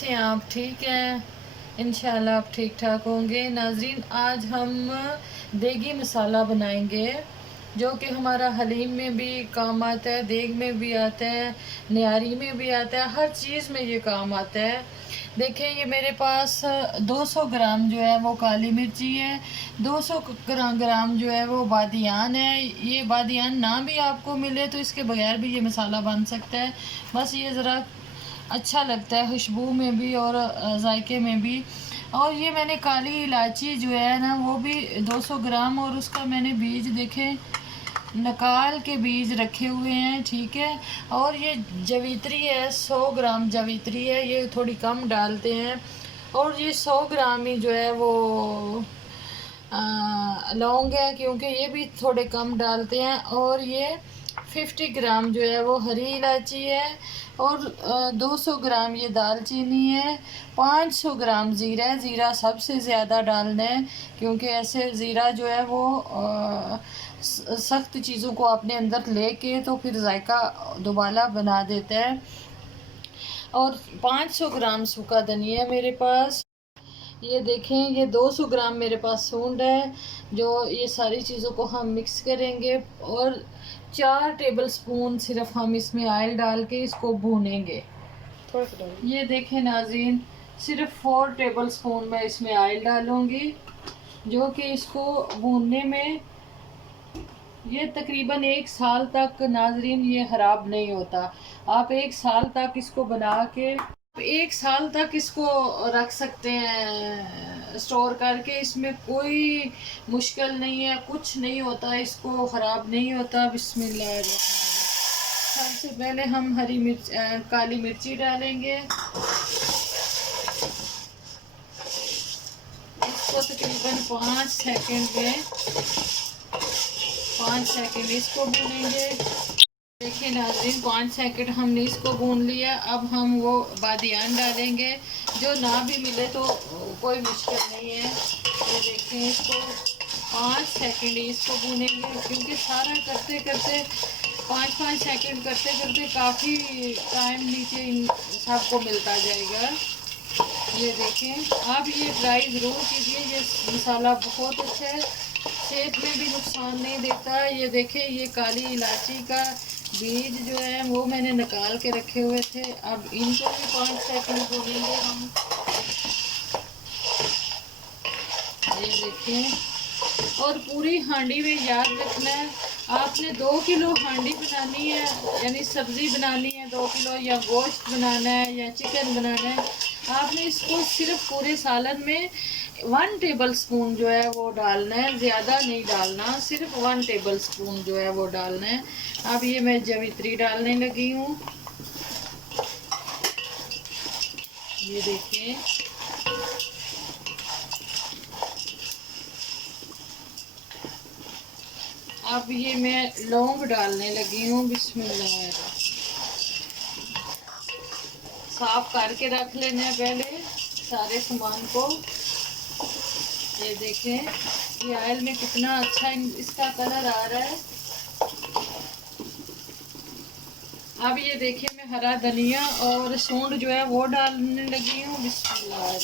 कैसे हैं आप? ठीक हैं? इंशाल्लाह आप ठीक ठाक होंगे। नाज़रीन, आज हम देगी मसाला बनाएंगे जो कि हमारा हलीम में भी काम आता है, देग में भी आता है, निहारी में भी आता है, हर चीज़ में ये काम आता है। देखें, ये मेरे पास 200 ग्राम जो है वो काली मिर्ची है, 200 ग्राम जो है वो बादियान है। ये बादियान ना भी आपको मिले तो इसके बगैर भी ये मसाला बन सकता है। बस ये ज़रा अच्छा लगता है खुशबू में भी और जायके में भी। और ये मैंने काली इलायची जो है ना वो भी 200 ग्राम, और उसका मैंने बीज देखे निकाल के बीज रखे हुए हैं, ठीक है। और ये जवित्री है, 100 ग्राम जवित्री है, ये थोड़ी कम डालते हैं। और ये 100 ग्राम ही जो है वो लौंग है, क्योंकि ये भी थोड़े कम डालते हैं। और ये 50 ग्राम जो है वो हरी इलायची है, और 200 ग्राम ये दालचीनी है, 500 ग्राम ज़ीरा है। ज़ीरा सबसे ज़्यादा डालना है, क्योंकि ऐसे ज़ीरा जो है वो सख्त चीज़ों को अपने अंदर लेके तो फिर जायका दोबारा बना देता है। और 500 ग्राम सूखा धनिया मेरे पास। ये देखें, ये 200 ग्राम मेरे पास सूंड है। जो ये सारी चीज़ों को हम मिक्स करेंगे, और 4 टेबल स्पून सिर्फ हम इसमें ऑयल डाल के इसको भूनेंगे। थोड़ा सा ये देखें नाज़रीन, सिर्फ 4 टेबल स्पून मैं इसमें ऑयल डालूंगी, जो कि इसको भूनने में ये तकरीबन 1 साल तक नाज़रीन ये ख़राब नहीं होता। आप 1 साल तक इसको बना के 1 साल तक इसको रख सकते हैं स्टोर करके। इसमें कोई मुश्किल नहीं है, कुछ नहीं होता, इसको ख़राब नहीं होता। बिस्मिल्लाह। सबसे पहले हम हरी मिर्च काली मिर्ची डालेंगे। इसको तकरीबन 5 सेकंड इसको भूनेंगे। देखिए नाज़रीन, 5 सेकंड हमने इसको भून लिया। अब हम वो बादियान डालेंगे। जो ना भी मिले तो कोई मुश्किल नहीं है। ये देखें, इसको 5 सेकंड इसको भूनेंगे, क्योंकि सारा करते करते 5 सेकंड करते करते काफ़ी टाइम नीचे सबको मिलता जाएगा। ये देखें, आप ये ट्राई ज़रूर कीजिए। ये मसाला बहुत अच्छा है, सेहत में भी नुकसान नहीं देता। ये देखें, ये काली इलायची का बीज जो है वो मैंने निकाल के रखे हुए थे। अब इनको भी 5 सेकंड भूनेंगे हम। ये देखें, और पूरी हांडी में याद रखना है, आपने 2 किलो हांडी बनानी है, यानी सब्ज़ी बनानी है 2 किलो, या गोश्त बनाना है या चिकन बनाना है। आपने इसको सिर्फ पूरे सालन में 1 टेबल स्पून जो है वो डालना है, ज़्यादा नहीं डालना, सिर्फ 1 टेबल स्पून जो है वो डालना है। अब ये मैं जवित्री डालने लगी हूँ। ये देखिए, अब ये मैं लौंग डालने लगी हूँ। बिस्मिल्लाह। साफ करके रख लेना है पहले सारे सामान को। ये देखें, ये ऑयल में कितना अच्छा इसका कलर आ रहा है। अब ये देखिए, मैं हरा धनिया और सूंड जो है वो डालने लगी हूँ। बिस्मिल्लाह।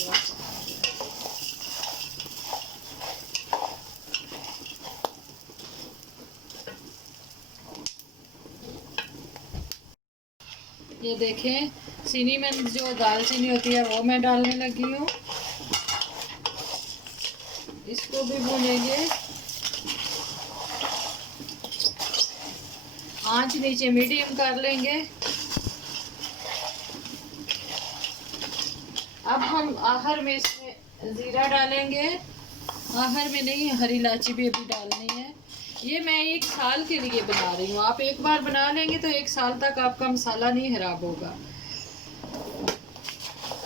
ये देखें, चीनी में जो दालचीनी होती है वो मैं डालने लगी हूँ। इसको भी भूनेंगे। आंच नीचे मीडियम कर लेंगे। अब हम आखिर में इसमें ज़ीरा डालेंगे। आखिर में नहीं, हरी इलायची भी अभी डालनी है। ये मैं 1 साल के लिए बना रही हूँ। आप एक बार बना लेंगे तो 1 साल तक आपका मसाला नहीं खराब होगा।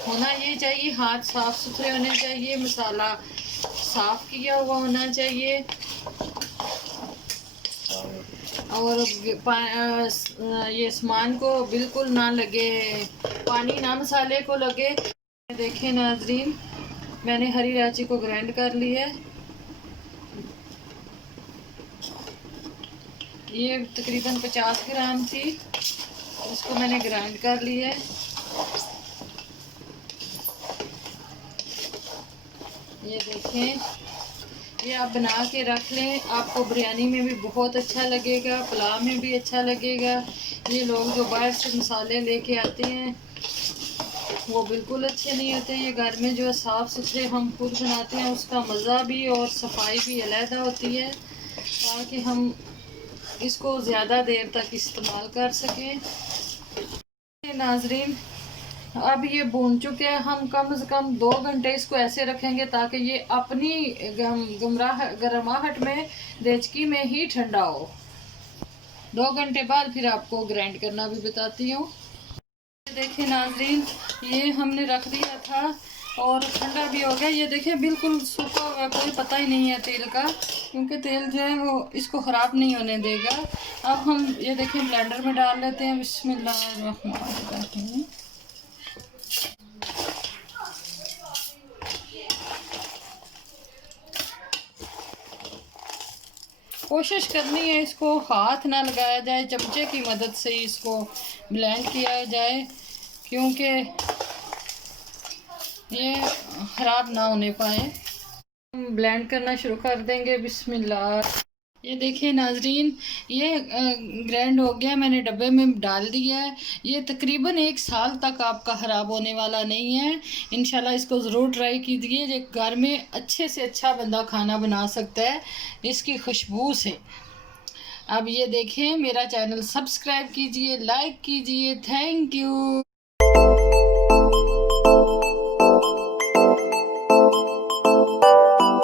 होना ये चाहिए, हाथ साफ सुथरे होने चाहिए, मसाला साफ किया हुआ होना चाहिए, और ये सामान को बिल्कुल ना लगे, पानी ना मसाले को लगे। देखें नाजरीन, मैंने हरी इलायची को ग्राइंड कर लिया है। ये तकरीबन 50 ग्राम थी, इसको मैंने ग्राइंड कर लिया है। ये देखें, ये आप बना के रख लें, आपको बिरयानी में भी बहुत अच्छा लगेगा, पुलाव में भी अच्छा लगेगा। ये लोग जो बाहर से मसाले लेके आते हैं वो बिल्कुल अच्छे नहीं होते। ये घर में जो है साफ़ सुथरे हम खुद बनाते हैं, उसका मज़ा भी और सफाई भी अलहदा होती है, ताकि हम इसको ज़्यादा देर तक इस्तेमाल कर सकें। नाजरीन, अब ये भून चुके हैं, हम कम से कम 2 घंटे इसको ऐसे रखेंगे ताकि ये अपनी गर्माहट में देचकी में ही ठंडा हो। 2 घंटे बाद फिर आपको ग्राइंड करना भी बताती हूँ। देखिए नाजरीन, ये हमने रख दिया था और ठंडा भी हो गया। ये देखिए बिल्कुल सूखा हुआ, कोई पता ही नहीं है तेल का, क्योंकि तेल जो है वो इसको ख़राब नहीं होने देगा। अब हम ये देखिए ब्लेंडर में डाल लेते हैं। बिस्मिल्लाहिर्रहमानिर्रहीम। कोशिश करनी है इसको हाथ ना लगाया जाए, चमचे की मदद से ही इसको ब्लेंड किया जाए, क्योंकि ये ख़राब ना होने पाए। हम ब्लेंड करना शुरू कर देंगे। बिस्मिल्लाह। ये देखिए नाजरीन, ये ग्राइंड हो गया, मैंने डब्बे में डाल दिया है। ये तकरीबन 1 साल तक आपका ख़राब होने वाला नहीं है। इंशाल्लाह इसको ज़रूर ट्राई कीजिए। ये घर में अच्छे से अच्छा बंदा खाना बना सकता है इसकी खुशबू से। अब ये देखें, मेरा चैनल सब्सक्राइब कीजिए, लाइक कीजिए। Thank you.